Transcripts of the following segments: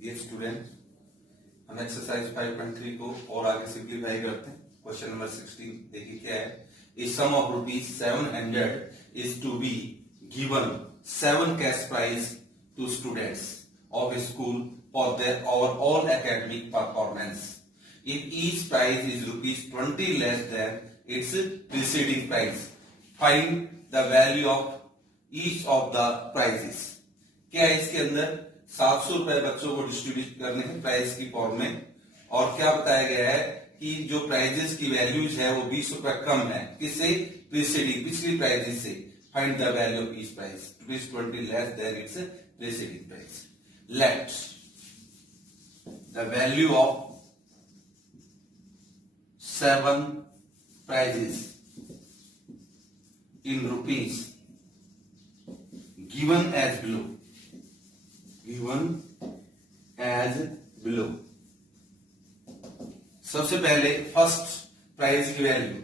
Dear student, हम exercise 5.3 को और आगे सिंप्लीफाई करते हैं। क्वेश्चन नंबर 16 देखिए क्या है। A sum of rupees 700 is to be given 7 cash prize to students of school for their overall academic performance. If each price is rupees 20 less than its preceding price, find the value of each of the prices। क्या है इसके अंदर 700 रुपए बच्चों को distribute करने हैं price की फॉर्म में, और क्या बताया गया है कि जो प्राइजेस की वैल्यूज है वो 20 रुपए कम है किससे, प्रीसीडिंग पिछली प्राइजेस से। Find the value of each price, rupees 20 less than it's preceding price. Let the value of 7 prices in rupees given as below। सबसे पहले फर्स्ट प्राइस की वैल्यू,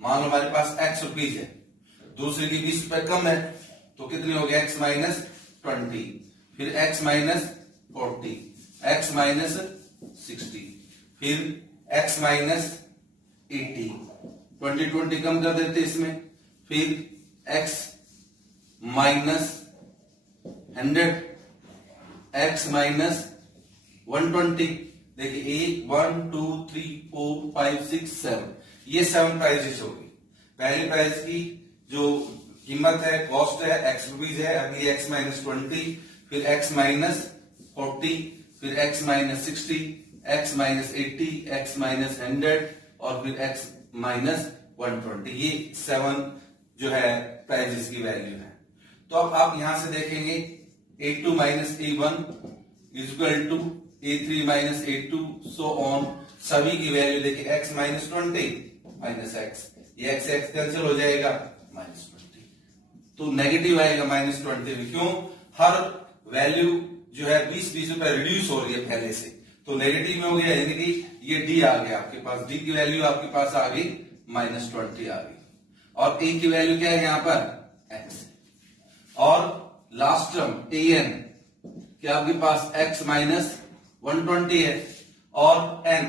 मान लो हमारे पास x रुपीज है, दूसरे की 20 रुपए कम है, तो कितनी हो गया x माइनस 20, फिर x माइनस 40, x माइनस 60, फिर x माइनस 80, 20 कम कर देते इसमें, फिर x माइनस 100, x माइनस 120। देखिए 1 2 3 4 5 6 7, ये 7 प्राइजेस होगी। पहली प्राइस की जो कीमत है, कॉस्ट है, x रुपीज है, अगली x माइनस 20, फिर x माइनस 40, फिर x minus 60, x minus 80, x minus 100 और फिर x माइनस 120। ये 7 जो है प्राइजेस की वैल्यू है। तो अब आप यहां से देखेंगे A2 minus A1 is equal to A3 minus A2 so on. सभी की वैल्यू देखिए x माइनस 20 माइनस x, ये x x कैंसिल हो जाएगा, माइनस 20, तो नेगेटिव आएगा माइनस 20। क्यों? हर वैल्यू जो है 20-20 रुपए रिड्यूस हो रही है पहले से, तो नेगेटिव में हो गया, यानी कि ये डी आ गया आपके पास, डी की वैल्यू आपके पास आ गई माइनस 20 आ गई, और ए की वैल्यू क्या है यहाँ पर x, और लास्ट टर्म an क्या आपके पास x माइनस 120 है, और n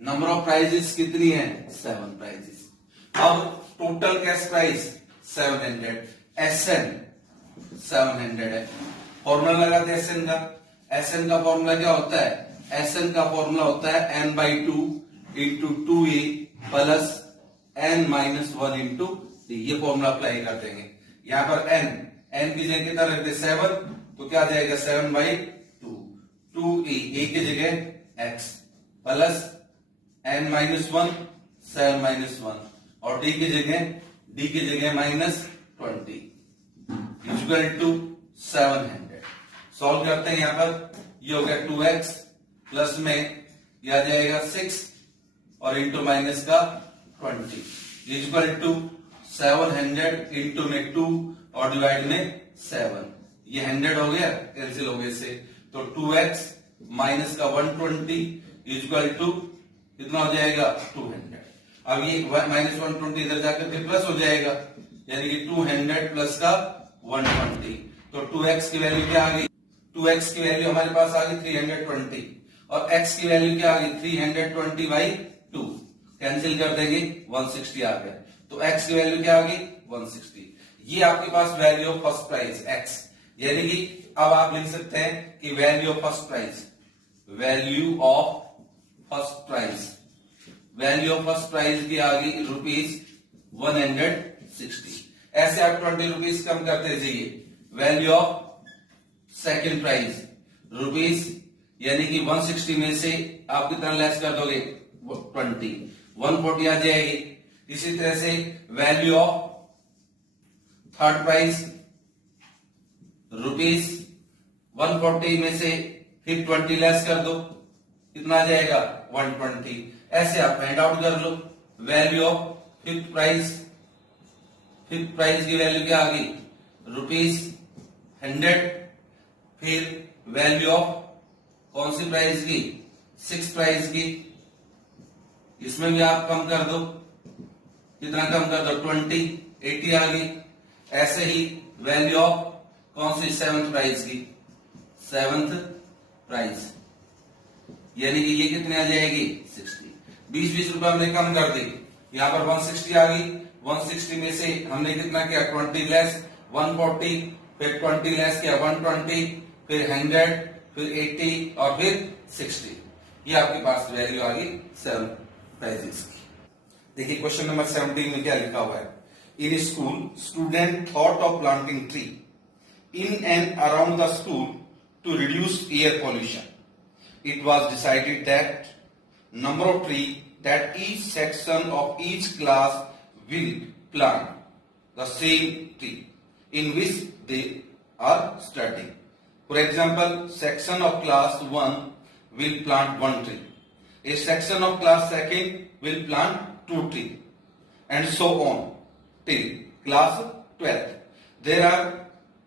नंबर ऑफ प्राइजेस कितनी है, 7 प्राइजेस। अब टोटल कैश प्राइस 700, SN 700 है। फॉर्मूला लगाते हैं SN का। SN का फॉर्मूला क्या होता है, SN का फॉर्मूला होता है n/2 into 2a plus n minus 1 into d। ये फॉर्मूला अप्लाई कर देंगे। यहां पर n की जगह कितना रखते 7, तो क्या जाएगा 7/2, 2a की जगह x plus n minus 1 7 minus 1 और d की जगह माइनस 20 इक्वल टू 700। सॉल्व करते हैं। यहां पर ये हो गया 2x प्लस में यह आ जाएगा 6 और इंटू माइनस का 20 इक्वल टू 700 इंटू में 2 और डिवाइड में 7, ये 100 हो गया, कैंसिल हो गया इससे, तो 2x माइनस का 120 इक्वल टू कितना हो जाएगा 200। अब ये माइनस 120 इधर जाकर के प्लस हो जाएगा, यानी कि 200 प्लस का 120, तो 2x की वैल्यू क्या आ गई, 2x की वैल्यू हमारे पास आ गई 320 और x की वैल्यू क्या आ गई 320/2, कैंसिल कर देंगे 160 आ गया, तो x की वैल्यू क्या आ गई 160। ये आपके पास value of first price x, यानी कि अब आप लिख सकते हैं कि value of first price, value of first price, value of first price की आ गई रुपीज 160। ऐसे आप 20 रुपीज कम करते जाइए। Value of second price rupees, यानी कि 160 में से आप कितना लेस कर दोगे 20, 140 आ जाएगी। इसी तरह से value of third price rupees 140 में से फिर 20 लेस कर दो, कितना आ जाएगा 120। ऐसे आप फाइंड आउट कर लो। वैल्यू ऑफ फिफ्थ प्राइस की वैल्यू क्या आ गई रुपीज 100, फिर वैल्यू ऑफ कौन सी प्राइस की, 6 प्राइस की, इसमें भी आप कम कर दो, कितना कम कर दो 20, 80 आ गई। ऐसे ही वैल्यू ऑफ कौन सी 7th प्राइस की, 7th प्राइस यानी कि ये कितने आ जाएगी 60। 20-20 रुपए हमने कम कर दी, यहाँ पर 160 आ गई। 160 में से हमने कितना किया 20 लेस 140, फिर 20 लेस किया 120, फिर 100, फिर 80 और फिर 60। ये आपके पास वैल्यू आ गई 7 प्राइजेस की। देखिए क्वेश्चन नंबर 17 में क्या लिखा हुआ है। In school student thought of planting tree in and around the school to reduce air pollution. It was decided that number of tree that each section of each class will plant the same tree in which they are studying. For example, section of class 1 will plant 1 tree. A section of class 2 will plant 2 tree, and so on till class 12. There are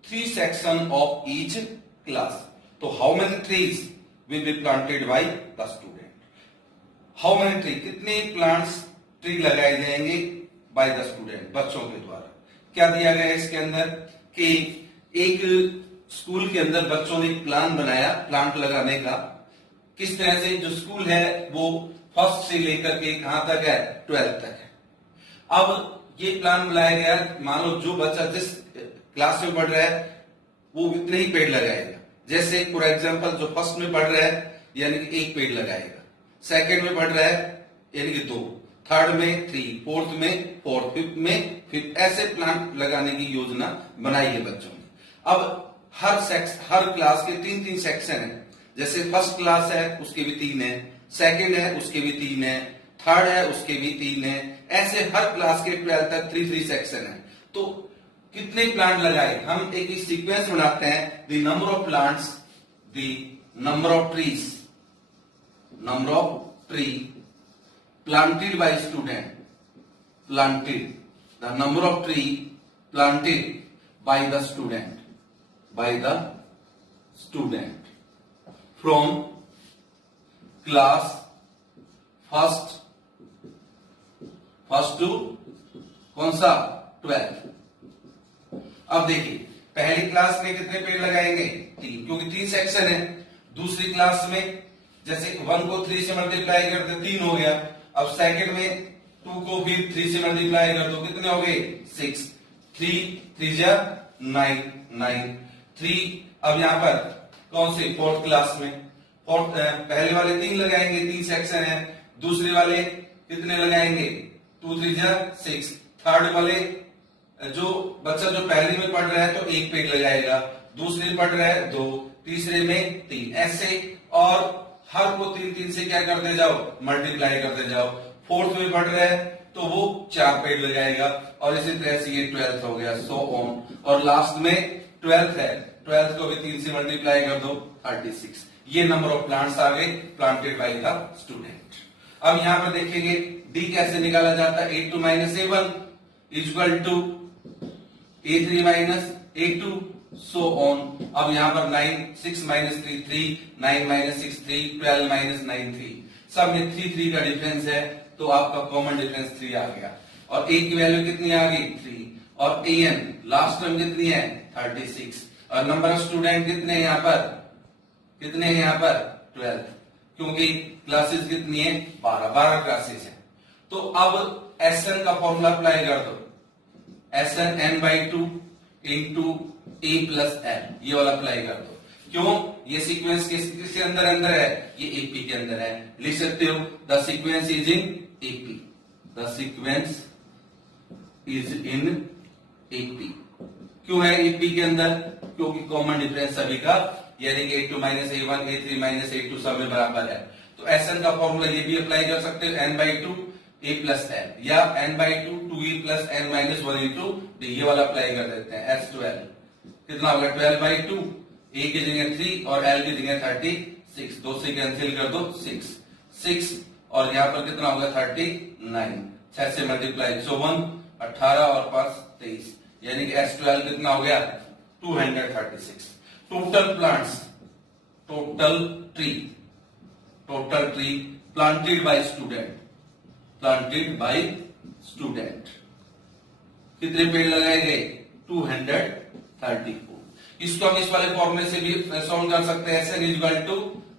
3 sections of each class. So how many trees will be planted by the student? How many tree, कितने plants tree लगाए जाएंगे by the student, बच्चों के द्वारा। क्या दिया गया है इसके अंदर कि एक स्कूल के अंदर बच्चों ने प्लान बनाया प्लांट लगाने का। किस तरह से, जो स्कूल है वो फर्स्ट से लेकर के कहां तक है 12th तक है। अब ये प्लान बनाया गया, मान लो जो बच्चा जिस क्लास में पढ़ रहा है वो इतने ही पेड़ लगाएगा। जैसे फॉर एग्जाम्पल जो फर्स्ट में पढ़ रहा है यानी कि 1 पेड़ लगाएगा, सेकंड में पढ़ रहा है यानी कि 2, थर्ड में 3, फोर्थ में 4, फिफ्थ में 5, ऐसे प्लांट लगाने की योजना बनाई है बच्चों ने। अब हर क्लास के 3-3 सेक्शन है। जैसे फर्स्ट क्लास है उसके भी 3 है, सेकंड है उसके भी 3 है, थर्ड है उसके भी 3 है, ऐसे हर क्लास के 12 तक 3-3 सेक्शन है। तो कितने प्लांट लगाए, हम एक सीक्वेंस बनाते हैं। The number of plants, the number of trees, number of tree planted by student, planted, the number of tree planted by the student, by the student from class first to कौन सा 12। अब देखिए पहली class में कितने पेड़ लगाएंगे 3, क्योंकि 3 सेक्शन है। दूसरी क्लास में जैसे 1 को 3 से मल्टीप्लाई करते 3 हो गया। अब सेकंड में 2 को फिर 3 से मल्टीप्लाई कर दो, कितने हो गए 6, 3 जा 9, 3। अब यहां पर कौन से 4th क्लास में पहले वाले 3 लगाएंगे, 3 सेक्शन है। दूसरे वाले कितने लगाएंगे 2 3 जा 6। थर्ड वाले जो बच्चा जो पहले में पढ़ रहा है तो 1 पेड़ लगाएगा, दूसरे में पढ़ रहा है 2, तीसरे में 3, ऐसे और हर को 3-3 से क्या करते जाओ मल्टीप्लाई करते जाओ। फोर्थ में पढ़ रहा है तो वो 4 पेड़ लगाएगा और इसी तरह से ये 12th हो गया, सो ऑन। और लास्ट में 12th है, 12th को भी 3 से मल्टीप्लाई कर दो 36। ये नंबर ऑफ प्लांट्स आ गए प्लांटेड बाय द स्टूडेंट। अब यहां पर देखेंगे डी कैसे निकाला जाता है। A2 - A1 equal to A3 - A2 so on. अब यहां पर 6 - 3 3, 9 - 6 3, 12 - 9 3, सब में 3 का डिफरेंस है तो आपका कॉमन डिफरेंस 3 आ गया। और A की वैल्यू कितनी आ गई 3 और AN लास्ट टर्म कितनी है 36 और नंबर ऑफ स्टूडेंट कितने हैं यहाँ पर 12, क्योंकि क्लासेस कितनी है 12 क्लासेस है। तो अब SN का फॉर्मूला अप्लाई कर दो, SN n/2 into A + L, ये वाला अप्लाई कर दो। क्यों, ये सीक्वेंस किसके अंदर है, ये AP के अंदर है। लिख सकते हो the sequence is in AP, the sequence is in AP। क्यों है AP के अंदर, क्योंकि कॉमन डिफरेंस सभी का यानी कि A2 - A1, A3 - A2 सब में बराबर है। तो SN का फॉर्मूला ये भी अप्लाई कर सकते हो n/2 A + L या n/2 2E + n - 1 into D, ये वाला अप्लाई कर देते हैं। S12 कितना होगा 12/2, A की जगह 3 और L की जगह 36, 2 से कैंसिल कर दो 6 और यहाँ पर कितना होगा 39, 6 से मल्टीप्लाई 54, 18 और 5 23, यानी कि S12 कितना हो गया 236। Total plants, total tree planted by student कितने पेड़ लगाए गए 234। इसको हम इस वाले फॉर्मूले से भी सॉल्व कर सकते हैं। SN equal to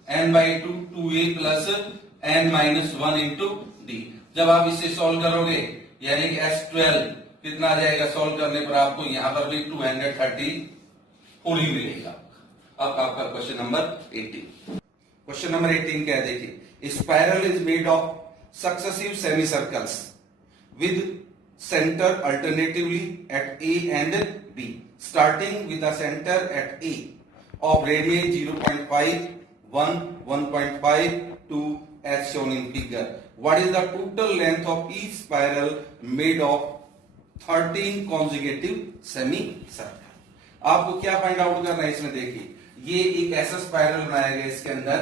n by 2 2a plus n minus 1 into d. जब आप इसे सॉल्व करोगे यानी कि S12 कितना आ जाएगा सॉल्व करने पर आपको यहां पर भी 234 ही मिलेगा। अब आपका क्वेश्चन नंबर 18। क्वेश्चन नंबर 18 क्या है देखिए, spiral is made of successive semi circles with centre alternatively at A and B, starting with the centre at A of radius 0.5, 1, 1.5, 2 as shown in figure. What is the total length of each spiral made of 13 consecutive semicircle? आपको क्या find out करना है इसमें देखिए, ये एक ऐसा spiral बनाया गया इसके अंदर,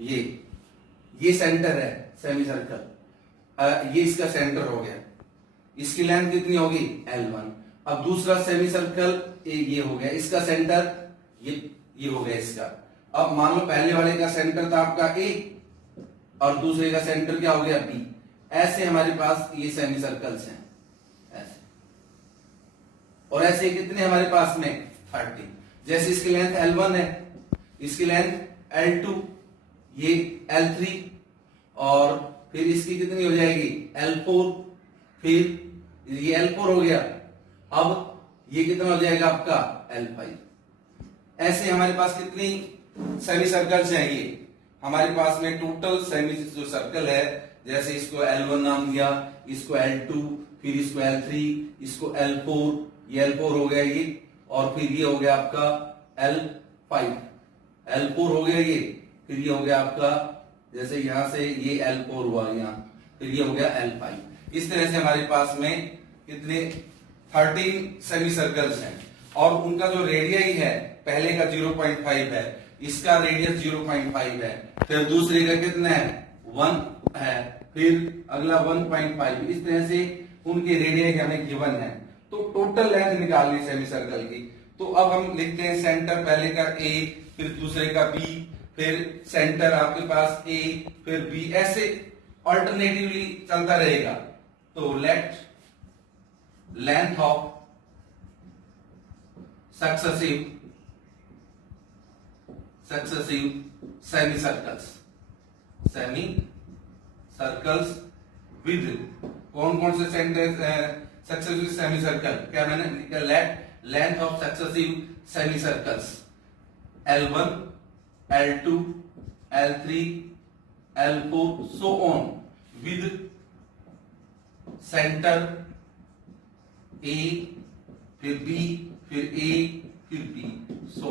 ये सेंटर है सेमी सर्कल, ये इसका सेंटर हो गया, इसकी लेंथ कितनी होगी L1। अब दूसरा सेमी सर्कल ये हो गया, इसका सेंटर ये हो गया इसका। अब मान लो पहले वाले का सेंटर था आपका ए और दूसरे का सेंटर क्या हो गया बी। ऐसे हमारे पास ये सेमी सर्कल्स हैं ऐसे, और ऐसे कितने हमारे पास में 30। जैसे इसकी लेंथ L1 है, इसकी लेंथ L2, ये L3, और फिर इसकी कितनी हो जाएगी L4, फिर ये L4 हो गया। अब ये कितना हो जाएगा आपका L5। ऐसे हमारे पास कितनी सेमी सर्कल्स हैं, ये हमारे पास में टोटल सेमी जो सर्कल है, जैसे इसको L1 नाम दिया, इसको L2, फिर इसको L3, इसको L4, ये L4 हो गया ये, और फिर ये हो गया आपका L5, L4 हो गया ये, फिर ये हो गया आपका, जैसे यहां से ये L4 हुआ यहाँ, फिर ये हो गया L5। इस तरह से हमारे पास में कितने 13 सेमी सर्कल्स हैं, और उनका जो रेडियस है पहले का 0.5 है, इसका रेडियस 0.5 है, फिर दूसरे का कितना है 1 है, फिर अगला 1.5। इस तरह से उनके रेडियस हमें गिवन है। तो टोटल लेंथ निकालनी सेमी सर्कल की, तो अब हम लिखते हैं सेंटर पहले का ए, फिर दूसरे का बी, फिर सेंटर आपके पास ए, फिर बी, ऐसे अल्टरनेटिवली चलता रहेगा। तो late length of successive semicircles with कौन कौन से सक्सेसिव सेमीसर्कल, क्या मैंने लिखा, length of successive semicircles L1, L2, L3, L4 so on with center A, फिर B, फिर A, फिर B, सो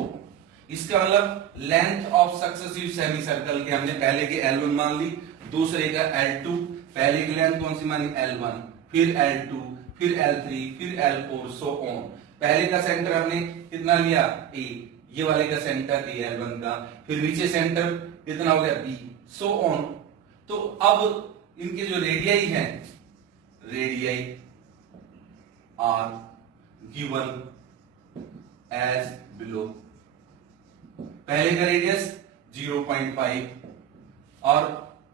इसका मतलब length of successive semi circle के हमने पहले के L1 मान ली, दूसरे का L2, पहले की लेंथ कौन सी मानी L1, फिर L2, फिर L3, फिर L4 सो ऑन। पहले का सेंटर हमने कितना लिया A, ये वाले का सेंटर A L1 का, फिर नीचे सेंटर कितना हो गया B, सो ऑन। तो अब इनके जो रेडियाई हैं, radii are given as below. पहले का रेडियस 0.5 और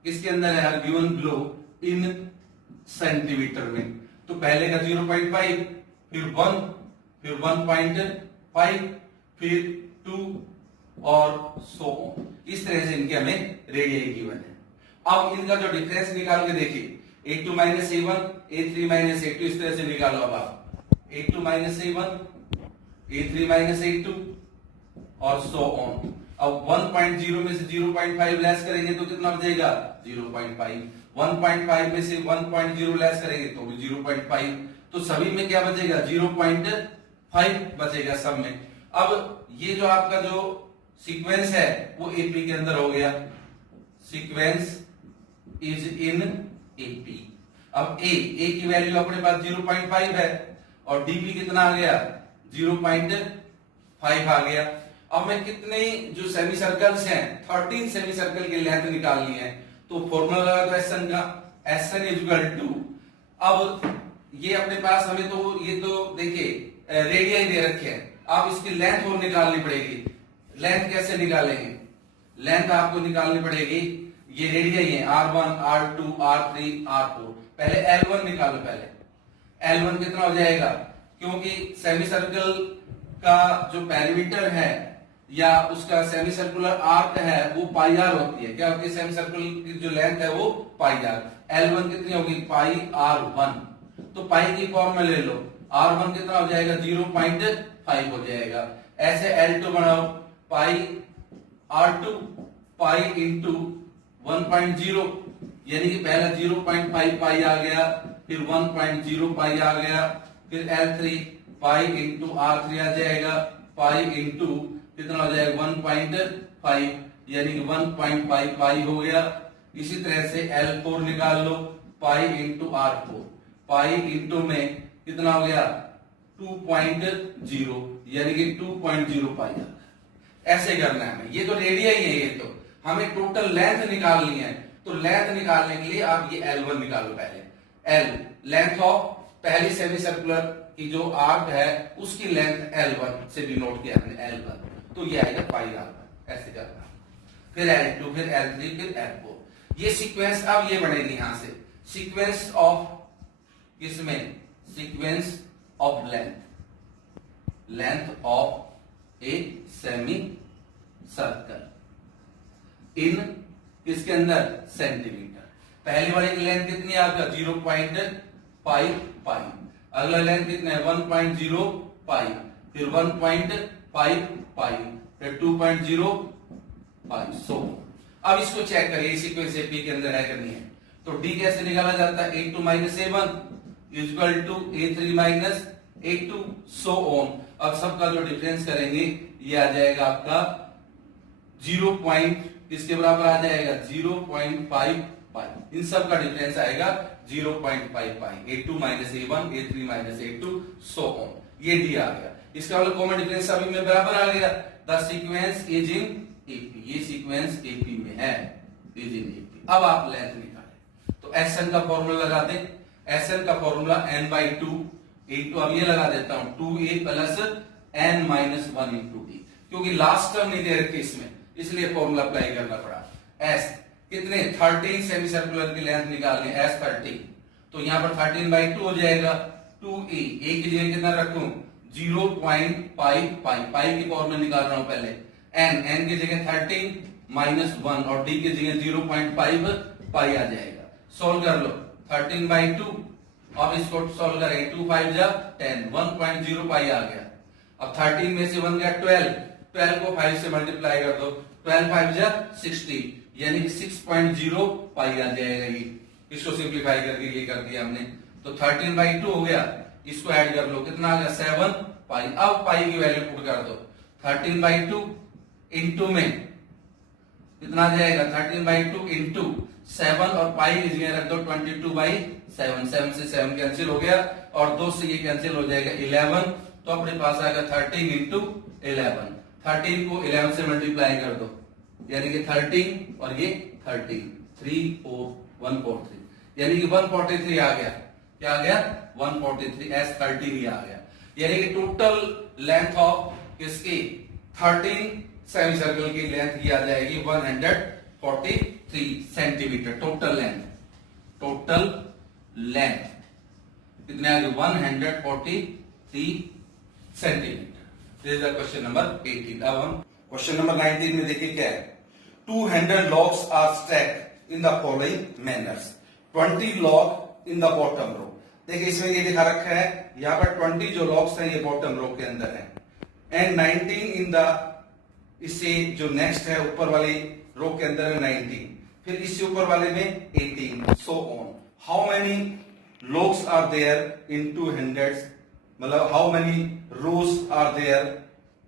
इसके अंदर है गिवन बिलो इन सेंटीमीटर में। तो पहले का 0.5, फिर 1, फिर 1.5, फिर 2 और सो ऑन। इस तरह से इनके हमें रेडियस गिवन है। अब इनका जो डिफरेंस निकाल के देखिए, A2 minus A1, A3 minus A2, इस तरह से निकालो। अब आप A2 minus A1, A3 minus A2 और सो ऑन। अब 1.0 में से 0.5 लेस करेंगे तो कितना बचेगा 0.5, 1.5 में से 1.0 लेस करेंगे तो भी 0.5, तो सभी में क्या बचेगा 0.5 बचेगा सब में। अब ये जो आपका जो सीक्वेंस है वो एपी के अंदर हो गया, सीक्वेंस इज इन एपी। अब ए की वैल्यू अपने पास 0.5 है और डीपी कितना आ गया 0.5 आ गया। अब मैं कितने जो सेमी सर्कल्स हैं 13 सेमी सर्कल की लेंथ निकालनी है, तो फॉर्मूला लगा दो एसएन का, एसएन इज इक्वल टू, अब ये अपने पास हमें तो ये तो देखिए रेडियस दे रखे हैं, आप इसकी लेंथ और निकालनी पड़ेगी। लेंथ कैसे निकालेंगे, लेंथ आपको निकालनी पड़ेगी, ये रेडियस है R1, R2, R3, R4। पहले L1 निकालो, पहले L1 कितना हो जाएगा, क्योंकि सेमी सर्कल का जो पेरीमीटर है या उसका सेमी सर्कुलर आर्क है वो पाई आर होती है। क्या होती है? सेमी सर्कुलर की जो लेंथ है वो पाई आर। L1 कितनी होगी? पाई आर वन। तो पाई की फॉर्म में ले लो, R1 कितना हो जाएगा? 0.5 हो जाएगा। ऐसे L2 बनाओ, पाई R2 पाई इंटू 1.0, यानी कि पहला 0.5 पाई आ गया, फिर 1.0 पाई आ गया, फिर L3 पाई इंटू R3 आ जाएगा, पाई इंटू कितना हो जाएगा? 1.5, यानी कि 1.5 पाई हो गया। इसी तरह से L4 निकाल लो, pi into R4, pi into में कितना हो गया? 2.0, यानी कि 2.0 पाई आ गया। ऐसे करना है हमें। ये तो रेडिया ही है, ये तो हमें टोटल लेंथ निकालनी है। तो लेंथ निकालने के लिए आप ये L1 निकालो पहले। L लेंथ ऑफ पहली सेमी सर्कुलर की जो आर्क है उसकी लेंथ L1 से डिनोट किया हमने L1, तो ये आएगा पाई R1। ऐसे करना, फिर L2, फिर L3, फिर L4। ये सीक्वेंस अब ये बनेगी यहां से, सीक्वेंस ऑफ किसमें? Sequence of length, length of a semi circle इन किसके अंदर? सेंटीमीटर। पहली वाली की लेंथ कितनी है आपका? 0.5 पाई। अगला लेंथ कितना है? 1.0 पाई, फिर 1.5 पाई, फिर 2.0 पाई। सो अब इसको चेक करिए, सीक्वेंस एपी के अंदर है कि नहीं है। तो डी कैसे निकाला जाता है? A2 minus A1 equal to A3 minus A2 so on. अब सबका जो डिफरेंस करेंगे ये आ जाएगा आपका 0 किसके बराबर आ जाएगा? 0.5 पाई। इन सब का डिफरेंस आएगा 0.5 पाई। A2 minus A1, A3 minus A2 so on. ये डी आ गया। इसका मतलब कॉमन डिफरेंस सभी में बराबर आ गया। The sequence is in AP, ये सीक्वेंस एपी में है, इज इन एपी। अब आप लेंथ निकालें, तो Sn का फॉर्मूला लगा दें। Sn का फॉर्मूला n/2 इंटू, अब ये लगा देता हूं 2a plus n minus 1 into D, क्योंकि लास्ट टर्म नहीं दे रखी इसमें, इसलिए फॉर्मूला अप्लाई करना पड़ा। S कितने? 13 सेमी सर्कुलर की लेंथ निकालनी है, S13, तो यहां पर 13/2 हो जाएगा। 2a, a की जगह कितना रखूं? 0.5 पाई, पाई की फॉर्म में निकाल रहा हूं पहले। n की जगह 13 माइनस 1 और d की जगह 0.5 पाई आ जाएगा। सोल्व कर लो, 13/2। अब इसको सोल्व करेंगे, 2 5 जा 10, 1.0 पाई आ गया। अब 13 में से 1 गया 12, 12 को 5 से मल्टीप्लाई कर दो, 12 5 जा 60, यानी कि 6.0 पाई आ जाएगा। ये इसको सिंप्लीफाई करके ये कर दिया हमने, तो 13/2 हो गया। इसको ऐड कर लो, कितना आ गया? 7 पाई। अब पाई की वैल्यू पुट कर दो, 13/2 इंटू में कितना आ जाएगा? 13/2 इंटू 7 और पाई की जगह रख दो 22/7, 7 से 7 कैंसिल हो गया और 2 से ये कैंसिल हो जाएगा 11, तो अपने पास आएगा 13 इंटू 11। 13 को 11 से मल्टीप्लाई कर दो, यानी कि 13 और ये 13, 143, यानी कि 143 आ गया। क्या आ गया? 143, S13 ही आ गया। यानी कि टोटल लेंथ ऑफ किसकी? 13 सेमी सर्कल की लेंथ की आ जाएगी 143 centimetre. Total length, total length कितने आ गए? 143 centimetre. This is the question number 18। अब हम क्वेश्चन नंबर 19 में देखिए क्या है। 200 logs are stacked in the following manners. 20 log in the bottom row. देखिए इसमें ये दिखा रखा है, यहाँ पर 20 जो लॉग्स हैं ये बॉटम रो के अंदर है, एंड 19 इन द, इससे जो नेक्स्ट है ऊपर वाली रो के अंदर है 19, फिर इससे ऊपर वाले में 18, so on. How many logs are there in 200, मतलब how many rows are there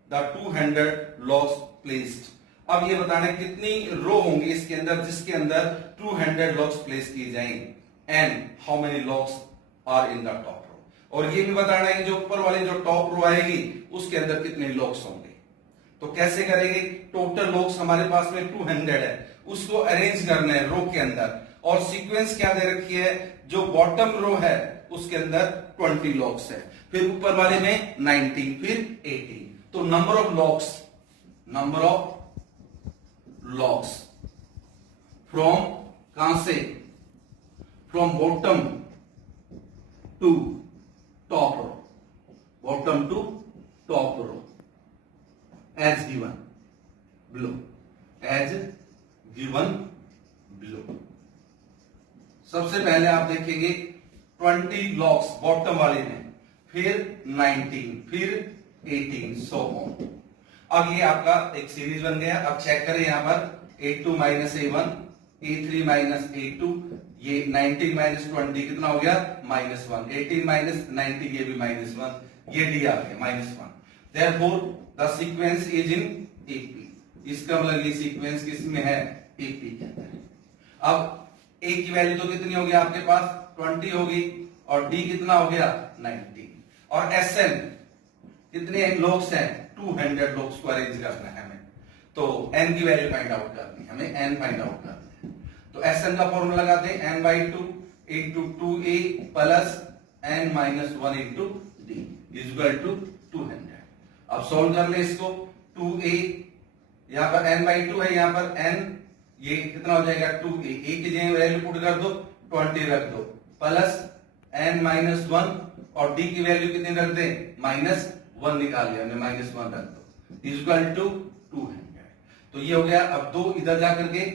the 200 logs placed. अब ये बताना है कितनी रो होंगी इसके अंदर जिसके अंदर 200 लॉग्स प्लेस किए जाएंगे, and how many logs are in the top row. और ये भी बताना है कि जो ऊपर वाली जो टॉप रो आएगी उसके अंदर कितने लॉग्स होंगे। तो कैसे करेंगे? टोटल लॉग्स हमारे पास में 200 है, उसको अरेंज करना है रो के अंदर, और सीक्वेंस क्या दे रखी है? जो बॉटम रो है उसके अंदर 20 लॉग्स है, फिर ऊपर वाले में 19, फिर 18। तो number of logs, number of logs from, कहां से? From bottom to top row, bottom to top row as given. Below, as given below. सबसे पहले आप देखेंगे 20 लॉग्स बॉटम वाले में, फिर 19, फिर 18, सो ऑन। अब ये आपका एक सीरीज बन गया। अब चेक करें यहां पर A2 minus A1, A3 minus A2, ये 19 माइनस 20 कितना हो गया -1, 18 माइनस 90 ये भी -1, ये डी आ गया -1। Therefore the sequence is in AP, इसका मतलब ये सीक्वेंस किसमें है, एपी के अंदर। अब ए की वैल्यू तो कितनी होगी आपके पास 20 होगी, और डी कितना हो गया 90, और एसएन कितने लोग्स हैं 200 लोग्स को अरेंज करना है हमें, तो एन की वैल्यू फाइंड आउट करनी है हमें, एन फाइंड आउट करना है। तो एसएन का फॉर्मूला लगाते हैं n/2 into 2a plus n minus 1 into D is equal to 200। अब सॉल्व कर ले इसको, 2a यहां पर n/2 है, यहां पर n ये कितना हो जाएगा 2a, a की जगह वैल्यू पुट कर दो 20 रख दो, प्लस n माइनस 1, और d की वैल्यू कितनी रख दे -1 निकाल लिया हमने, -1 रख दो इज इक्वल टू 200। तो ये हो गया। अब 2 इधर जाकर के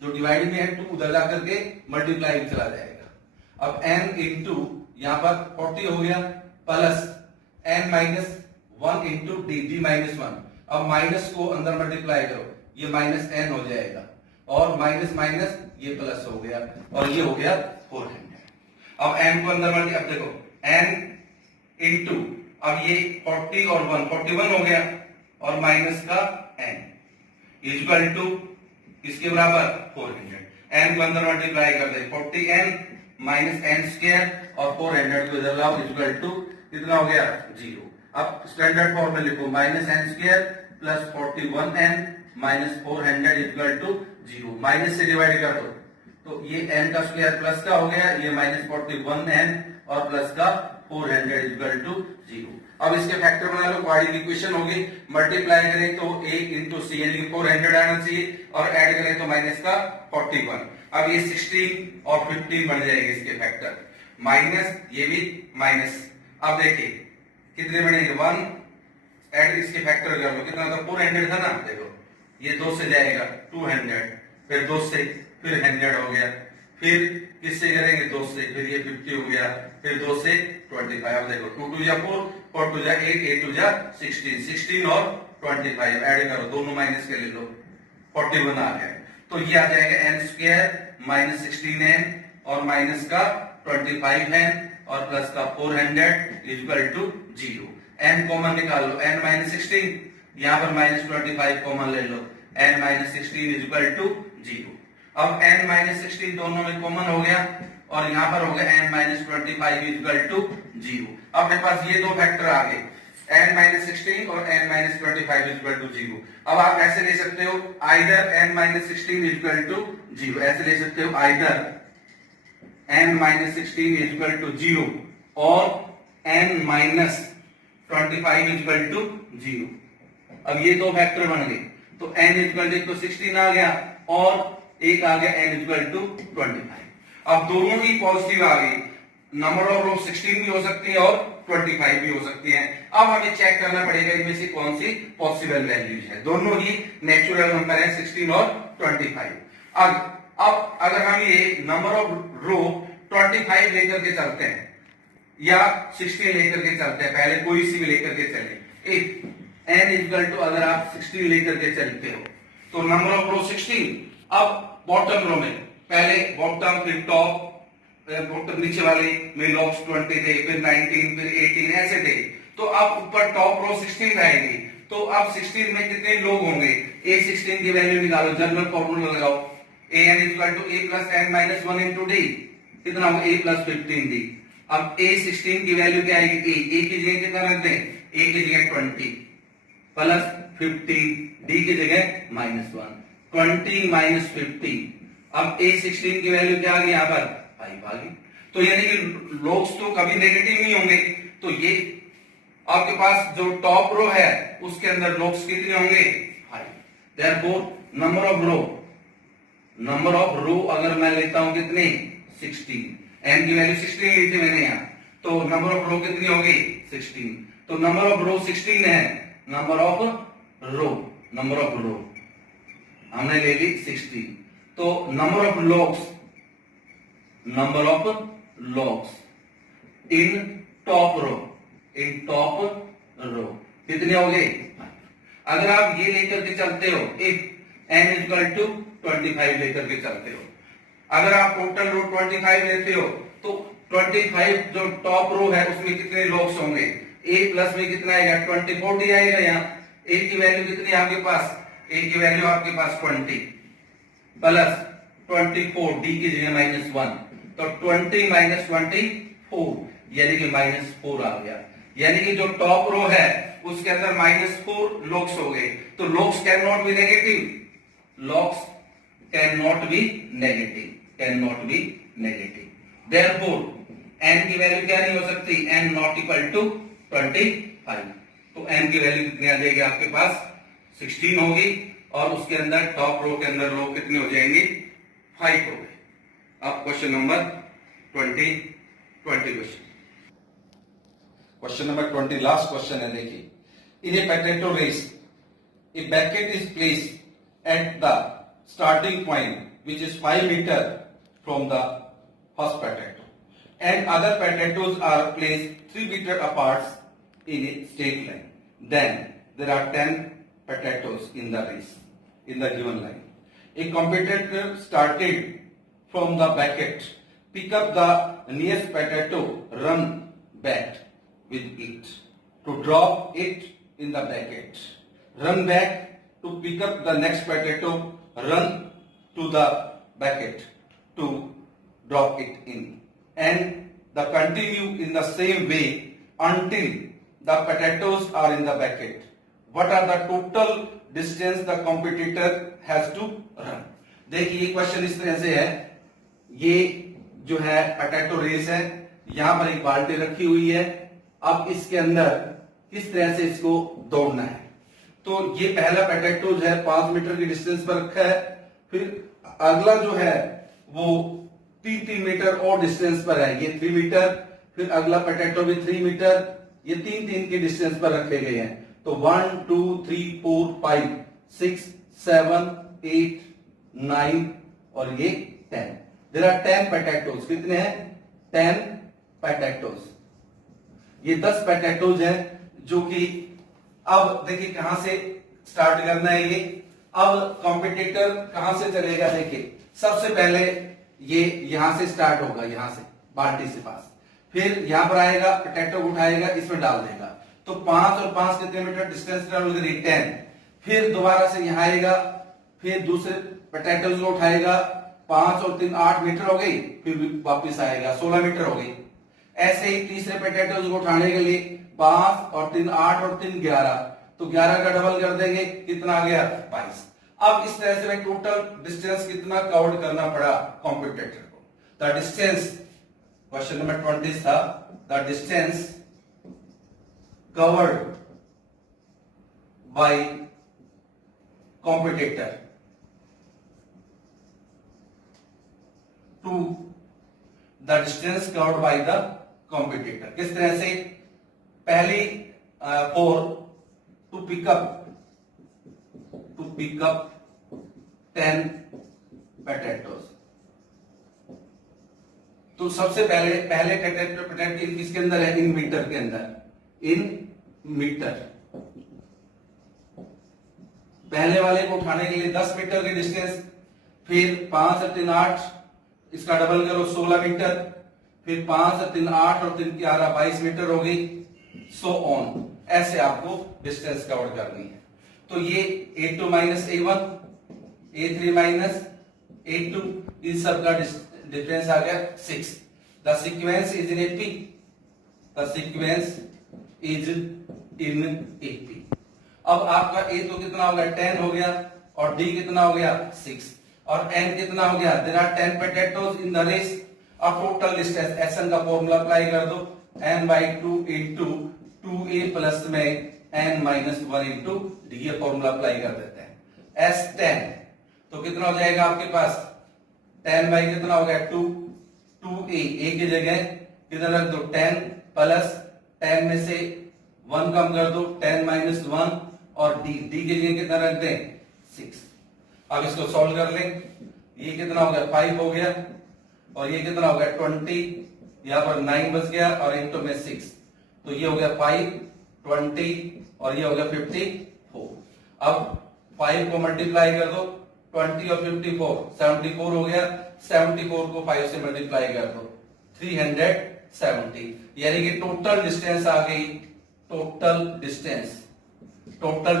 जो डिवाइड में है 2 उधर जाकर के मल्टीप्लाई चला जाएगा। अब n इंटू यहां पर 40 हो गया, plus n minus 1 into D -1। अब माइनस को अंदर मल्टीप्लाई करो, ये -n हो जाएगा, और माइनस माइनस ये प्लस हो गया, और ये हो गया 400। अब n को अंदर मल्टीप्लाई, अब देखो n इंटू, अब ये 40 और 1 41 हो गया, और माइनस का n इक्वल टू इसके बराबर 400। n को अंदर मल्टीप्लाई कर दे 40n माइनस n स्क्वायर, और 400 को इधर लाओ इक्वल टू कितना हो गया 0। अब स्टैंडर्ड फॉर्म में लिखो -n square plus 41n minus 400 equal to 0, minus से डिवाइड कर दो, तो ये n का स्क्वायर प्लस का हो गया, ये -41n और प्लस का 400 इक्वल टू 0। अब इसके फैक्टर बना लो, क्वाड्रेटिक इक्वेशन होगी, मल्टीप्लाई करें तो a इंटू सी यानी 400 आना चाहिए, और ऐड करें तो माइनस का 41। अब ये 16 और 15 बन जाएंगे इसके फैक्टर, माइनस ये भी माइनस। अब देखिए कितने बनेंगे 1, ऐड इसके फैक्टर कर लो, कितना था 400 था ना, देखो ये 2 से जाएगा 200, फिर 2 से, फिर 100 हो गया, फिर किससे करेंगे 2 से, फिर ये 50 हो गया, फिर 2 से 25। अब देखो 2 2 जा 4, 4 2 जा 8, 8 2 जा 16, 16 और 25 ऐड करो, दोनों माइनस के ले लो, 41 आ गया। तो ये आ जाएगा n स्क्वायर माइनस 16n और माइनस का 25n और प्लस का 400 इक्वल टू 0। n कॉमन निकाल लो, n माइनस 16, यहां पर माइनस 25 कॉमन ले लो, n माइनस 16 इक्वल टू 0। अब n माइनस 16 दोनों में कॉमन हो गया, और यहां पर हो गया n माइनस 25 इक्वल टू 0। अब मेरे पास ये दो फैक्टर आ गए, n माइनस 16 और n माइनस 25 इक्वल टू 0। अब आप ऐसे ले सकते हो, either n minus 16 equal to 0, ऐसे ले सकते हो, either n minus 16 equal to 0 और n माइनस 25 इक्वल टू 0। अब ये दो फैक्टर बन गए, तो n इक्वल टू 16 आ गया, और एक आ गया n इक्वल टू 25। अब दोनों ही पॉजिटिव आ गई, नंबर ऑफ रो 16 भी हो सकती है और 25 भी हो सकती है। अब हमें चेक करना पड़ेगा इनमें से कौन सी पॉसिबल वैल्यूज है, दोनों ही नेचुरल नंबर है 16 और 25। अब अगर हम ये नंबर ऑफ रो 25 लेकर के चलते हैं या 16 लेकर के चलते हैं, पहले कोई सी भी लेकर के चले, n इक्वल टू अगर आप 16 लेकर के चलते हो तो नंबर ऑफ रो 16। अब बॉटम रो में पहले बॉटम, फिर टॉप, बॉटम नीचे वाले में लॉग्स 20 थे, फिर 19, फिर 18 ऐसे थे। तो अब ऊपर टॉप रो 16 आएगी, तो अब 16 में कितने लोग होंगे, a16 की वैल्यू निकालो, जनरल फॉर्मूला लगाओ, an equal to a plus n minus 1 into D, कितना होगा a प्लस 15d। अब a16 की वैल्यू क्या आएगी, a की जगह कितना रख दें, a की जगह 20 प्लस 15, d की जगह -1, 20 माइनस 15। अब a16 की वैल्यू क्या आ गई, यहां पर 5 आ गई। तो यानी कि लॉग्स तो कभी नेगेटिव नहीं होंगे, तो ये आपके पास जो टॉप रो है उसके अंदर लॉग्स कितने होंगे 5। देयरफॉर नंबर ऑफ रो अगर मैं लेता हूं कितने 16, n की वैल्यू 16 ली थी मैंने यहां, तो नंबर ऑफ रो कितनी होगी 16। तो नंबर ऑफ रो 16 है, नंबर ऑफ रो हमने ले ली 60। तो number of logs in top row कितने हो गए? अगर आप ये लेकर के चलते हो, इफ n इक्वल टू 25 लेकर के चलते हो, अगर आप टोटल रो 25 लेते हो तो 25 जो टॉप रो है उसमें कितने लॉग्स होंगे? a प्लस में कितना आएगा? 24 आएगा। यहाँ a की वैल्यू कितनी है आपके पास? a की वैल्यू आपके पास 20 प्लस 24, d की जगह -1, तो 20 माइनस 24 यानी कि -4 आ गया। यानी कि जो टॉप रो है उसके अंदर -4 लॉग्स हो गए। तो logs can not be negative, therefore n की वैल्यू क्या नहीं हो सकती? n not equal to 25। तो n की वैल्यू कितनी आ जाएगी आपके पास? 16 होगी, और उसके अंदर टॉप रो के अंदर लोग कितने हो जाएंगे? 5 हो गए। अब question number 20 question number 20 last question है। देखिए, in a potato race a bucket is placed at the starting point which is 5 meter from the first potato, and other potatoes are placed 3 meter apart in a straight line. Then there are 10 potatoes in the race in the given line. A competitor started from the bucket, pick up the nearest potato, run back with it to drop it in the bucket. Run back to pick up the next potato, run to the bucket to drop it in, and the continue in the same way until the potatoes are in the bucket. What are the total distance the competitor has to run? देखिए, ये question इस तरह से है। ये जो है potato race है, यहां पर एक बाल्टी रखी हुई है। अब इसके अंदर किस तरह से इसको दौड़ना है। तो ये पहला पोटैटो जो है 5 मीटर की डिस्टेंस पर रखा है, फिर अगला जो है वो 3 मीटर और डिस्टेंस पर है, ये 3 मीटर, फिर अगला पोटैटो भी 3 मीटर, ये 3 की डिस्टेंस पर रखे गए हैं। तो 1 2 3 4 5 6 7 8 9 और ये 10। There are 10 potatoes. कितने हैं? 10 पोटैटोज। ये 10 पोटैटोज हैं, जो कि अब देखिए कहां से स्टार्ट करना है। ये अब कॉम्पिटिटर कहां से चलेगा? देखिए, सबसे पहले ये यहां से स्टार्ट होगा, यहां से बाल्टी से पास, फिर यहां पर आएगा, पोटैटो उठाएगा, इसमें डाल देगा। तो 5 और 5 कितने मीटर डिस्टेंस ट्रेवल करेगी? 10। फिर दोबारा से यहां आएगा, फिर दूसरे पोटैटोज को उठाएगा, 5 और 3 8 मीटर हो गई, फिर वापिस आएगा, 16 मीटर हो गई। ऐसे ही तीसरे पोटैटोज को उठाने के लिए 5 और 3 8 और 3 11, तो 11 का डबल कर देंगे, कितना आ गया? 22। अब इस तरह से टोटल डिस्टेंस कितना कवर करना पड़ा कॉम्पिटिटर को? द डिस्टेंस, क्वेश्चन नंबर 20 था, the distance covered by competitor to the distance covered by the competitor. किस तरह से? पहली फोर टू पिकअप 10 पोटैटोज। तो सबसे पहले पोटैटो किसके अंदर है? इन मीटर के अंदर, इन मीटर। पहले वाले को उठाने के लिए 10 मीटर की डिस्टेंस, फिर 5 और 3 8, इसका डबल करो 16 मीटर, फिर 5 और 3 8 और 3 11 22 मीटर हो गई, सो ऑन। ऐसे आपको डिस्टेंस कवर करनी है। तो ये A2 minus A1, A3 minus A2, इन सब का डिफरेंस आ गया 6। The sequence is in AP, the sequence is in AP। अब आपका A तो कितना हो गया? 10 हो गया, और D कितना हो गया? 6, और N कितना हो गया? There are 10 potatoes in the race. अब टोटल डिस्टेंस SN का फॉर्मूला अप्लाई कर दो, n/2 इंटू 2a प्लस में n माइनस 1 इंटू डी, ये फॉर्मूला अप्लाई कर देते हैं। S10 तो कितना हो जाएगा आपके पास? 10 बाई कितना हो गया? 2a, a की जगह कितना रख दो? 10 प्लस 10 में से 1 कम कर दो, 10 माइनस 1, और d की जगह कितना रख दें? 6। अब इसको सॉल्व कर लें। ये कितना हो गया 5 हो गया और ये कितना हो गया 20, यहां पर 9 बच गया और इंटू में 6, तो ये हो गया 5, 20 और ये हो गया 54। अब 5 को मल्टीप्लाई कर दो, 20 और 54 74 हो गया, 74 को 5 से मल्टीप्लाई कर दो 370, यानी कि टोटल डिस्टेंस आ गई, टोटल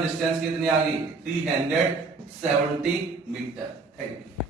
डिस्टेंस कितनी आ गई 370 मीटर। Thank you.